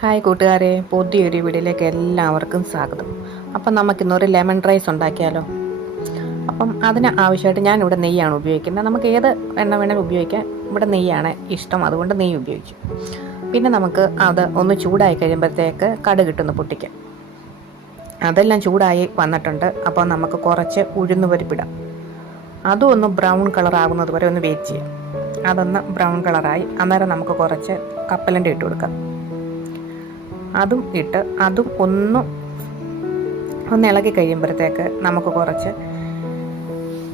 Hi കൂട്ടുകാരെ, പുതിയൊരു വീഡിയോയിലേക്ക് എല്ലാവർക്കും സ്വാഗതം. അപ്പം നമുക്കിന്നൊരു ലെമൺ റൈസ് ഉണ്ടാക്കിയാലോ. അപ്പം അതിന് ആവശ്യമായിട്ട് ഞാനിവിടെ നെയ്യാണ് ഉപയോഗിക്കുന്നത്. നമുക്ക് ഏത് എണ്ണ വേണമെങ്കിലും ഉപയോഗിക്കാം. ഇവിടെ നെയ്യാണ് ഇഷ്ടം, അതുകൊണ്ട് നെയ്യ് ഉപയോഗിച്ചു. പിന്നെ നമുക്ക് അത് ഒന്ന് ചൂടായി കഴിയുമ്പോഴത്തേക്ക് കടുകിട്ടൊന്ന് പൊട്ടിക്കാം. അതെല്ലാം ചൂടായി വന്നിട്ടുണ്ട്. അപ്പോൾ നമുക്ക് കുറച്ച് ഉഴുന്ന് പരിപ്പിടാം. അതും ഒന്ന് ബ്രൗൺ കളർ ആകുന്നത് വരെ ഒന്ന് വെയിറ്റ് ചെയ്യാം. അതൊന്ന് ബ്രൗൺ കളറായി അന്നേരം നമുക്ക് കുറച്ച് കപ്പലണ്ടി ഇട്ട് കൊടുക്കാം. അതും ഇട്ട് അതും ഒന്ന് ഇളക്കി കഴിയുമ്പോഴത്തേക്ക് നമുക്ക് കുറച്ച്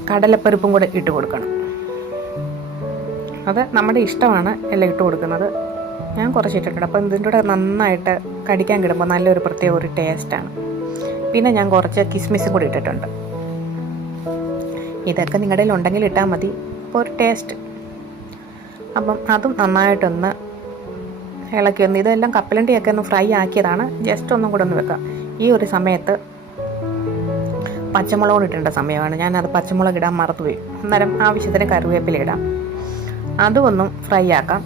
കടലപ്പരിപ്പും കൂടെ ഇട്ട് കൊടുക്കണം. അത് നമ്മുടെ ഇഷ്ടമാണ് എല്ലാം ഇട്ട് കൊടുക്കുന്നത്. ഞാൻ കുറച്ച് ഇട്ടിട്ടുണ്ട്. അപ്പം ഇതിൻ്റെ കൂടെ നന്നായിട്ട് കടിക്കാൻ കിടുമ്പോൾ നല്ലൊരു പ്രത്യേക ഒരു ടേസ്റ്റാണ്. പിന്നെ ഞാൻ കുറച്ച് കിസ്മിസും കൂടി ഇട്ടിട്ടുണ്ട്. ഇതൊക്കെ നിങ്ങളുടെ കയ്യിൽ ഉണ്ടെങ്കിൽ ഇട്ടാൽ മതി, അപ്പോൾ ഒരു ടേസ്റ്റ്. അപ്പം അതും നന്നായിട്ടൊന്ന് ഇളക്കി ഒന്ന് ഇതെല്ലാം കപ്പലണ്ടിയൊക്കെ ഒന്ന് ഫ്രൈ ആക്കിയതാണ്. ജസ്റ്റ് ഒന്നും കൂടെ ഒന്ന് വെക്കാം. ഈ ഒരു സമയത്ത് പച്ചമുളക് ഇടേണ്ട സമയമാണ്. ഞാനത് പച്ചമുളക് ഇടാൻ മറന്നുപോയി. അന്നേരം ആവശ്യത്തിന് കറിവേപ്പില ഇടാം. അതും ഒന്നും ഫ്രൈ ആക്കാം.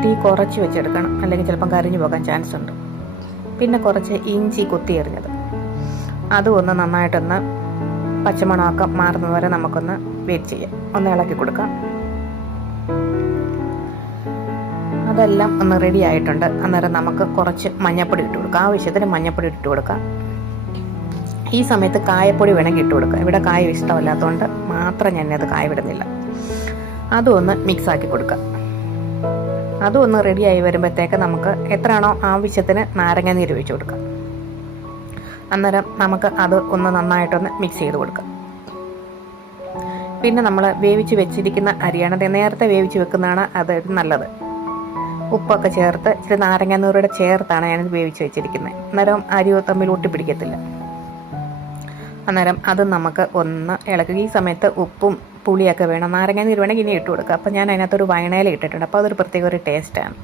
തീ കുറച്ച് വെച്ചെടുക്കണം, അല്ലെങ്കിൽ ചിലപ്പം കരിഞ്ഞു പോകാൻ ചാൻസ് ഉണ്ട്. പിന്നെ കുറച്ച് ഇഞ്ചി കൊത്തി എറിഞ്ഞത് അതും ഒന്ന് നന്നായിട്ടൊന്ന് പച്ചമണമൊക്കെ മാറുന്നത് വരെ നമുക്കൊന്ന് വെയിറ്റ് ചെയ്യാം. ഒന്ന് ഇളക്കി കൊടുക്കാം. അതെല്ലാം ഒന്ന് റെഡി ആയിട്ടുണ്ട്. അന്നേരം നമുക്ക് കുറച്ച് മഞ്ഞൾപ്പൊടി ഇട്ട് കൊടുക്കാം. ആവശ്യത്തിന് മഞ്ഞൾപ്പൊടി ഇട്ട് കൊടുക്കാം. ഈ സമയത്ത് കായപ്പൊടി വേണമെങ്കിൽ ഇട്ട് കൊടുക്കാം. ഇവിടെ കായ ഇഷ്ടമല്ലാത്തതുകൊണ്ട് മാത്രം ഞാനത് കായ വിടുന്നില്ല. അതും ഒന്ന് മിക്സാക്കി കൊടുക്കാം. അതും ഒന്ന് റെഡിയായി വരുമ്പോഴത്തേക്ക് നമുക്ക് എത്രയാണോ ആവശ്യത്തിന് നാരങ്ങ നീര് ഒഴിച്ച് കൊടുക്കാം. അന്നേരം നമുക്ക് അത് ഒന്ന് നന്നായിട്ടൊന്ന് മിക്സ് ചെയ്ത് കൊടുക്കാം. പിന്നെ നമ്മൾ വേവിച്ച് വെച്ചിരിക്കുന്ന അരിയാണ്. നേരത്തെ വേവിച്ച് വെക്കുന്നതാണ് അത് നല്ലത്. ഉപ്പൊക്കെ ചേർത്ത് ഇച്ചിരി നാരങ്ങ നീരോടെ ചേർത്താണ് ഞാനിത് വേവിച്ച് വെച്ചിരിക്കുന്നത്. അന്നേരം അരി തമ്മിൽ ഒട്ടിപ്പിടിക്കത്തില്ല. അന്നേരം അത് നമുക്ക് ഒന്ന് ഇളക്കി. ഈ സമയത്ത് ഉപ്പും പുളിയൊക്കെ വേണം. നാരങ്ങ നീര് വേണമെങ്കിൽ ഇനി ഇട്ട് കൊടുക്കുക. അപ്പോൾ ഞാൻ അതിനകത്തൊരു വയണയില ഇട്ടിട്ടുണ്ട്. അപ്പോൾ അതൊരു പ്രത്യേക ഒരു ടേസ്റ്റാണ്.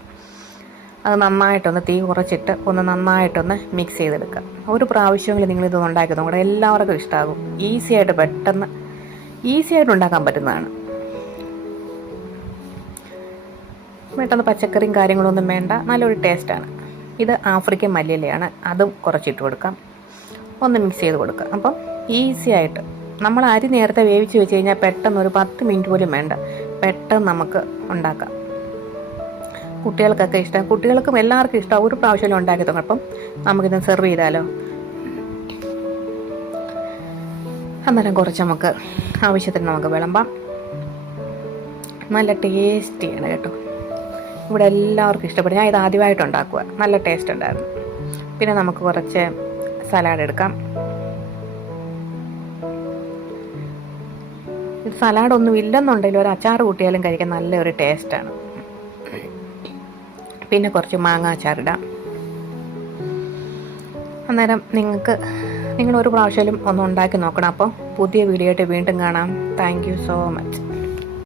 അത് നന്നായിട്ടൊന്ന് തീ കുറച്ചിട്ട് ഒന്ന് നന്നായിട്ടൊന്ന് മിക്സ് ചെയ്തെടുക്കുക. ഒരു പ്രാവശ്യമെങ്കിലും നിങ്ങളിത് ഉണ്ടാക്കി നോക്കണം. എല്ലാവർക്കും ഇഷ്ടമാകും. ഈസിയായിട്ട് പെട്ടെന്ന് ഈസിയായിട്ട് ഉണ്ടാക്കാൻ പറ്റുന്നതാണ്. പെട്ടെന്ന് പച്ചക്കറിയും കാര്യങ്ങളൊന്നും വേണ്ട, നല്ലൊരു ടേസ്റ്റാണ്. ഇത് ആഫ്രിക്കൻ മല്ലിയിലയാണ്. അതും കുറച്ചിട്ട് കൊടുക്കാം. ഒന്ന് മിക്സ് ചെയ്ത് കൊടുക്കാം. അപ്പം ഈസി ആയിട്ട് നമ്മൾ അരി നേരത്തെ വേവിച്ച് വെച്ച് കഴിഞ്ഞാൽ പെട്ടെന്ന് ഒരു 10 മിനിറ്റ് പോലും വേണ്ട, പെട്ടെന്ന് നമുക്ക് ഉണ്ടാക്കാം. കുട്ടികൾക്കൊക്കെ ഇഷ്ടം, കുട്ടികൾക്കും എല്ലാവർക്കും ഇഷ്ടം. ഒരു പ്രാവശ്യം ഉണ്ടാക്കി തുടങ്ങും. അപ്പം നമുക്കിത് സെർവ് ചെയ്താലോ. അന്നേരം കുറച്ച് നമുക്ക് ആവശ്യത്തിന് നമുക്ക് വിളമ്പാം. നല്ല ടേസ്റ്റിയാണ് കേട്ടോ. ഇവിടെ എല്ലാവർക്കും ഇഷ്ടപ്പെടും. ഞാൻ ഇത് ആദ്യമായിട്ട് ഉണ്ടാക്കുക. നല്ല ടേസ്റ്റ് ഉണ്ടായിരുന്നു. പിന്നെ നമുക്ക് കുറച്ച് സലാഡ് എടുക്കാം. ഇത് സലാഡൊന്നും ഇല്ലെന്നുണ്ടെങ്കിൽ ഒരു അച്ചാർ കൂട്ടിയാലും കഴിക്കാൻ നല്ലൊരു ടേസ്റ്റാണ്. പിന്നെ കുറച്ച് മാങ്ങ അച്ചാറിടാം. അന്നേരം നിങ്ങളൊരു പ്രാവശ്യം ഒന്ന് ഉണ്ടാക്കി നോക്കണം. അപ്പോൾ പുതിയ വീഡിയോ ആയിട്ട് വീണ്ടും കാണാം. Thank you so much.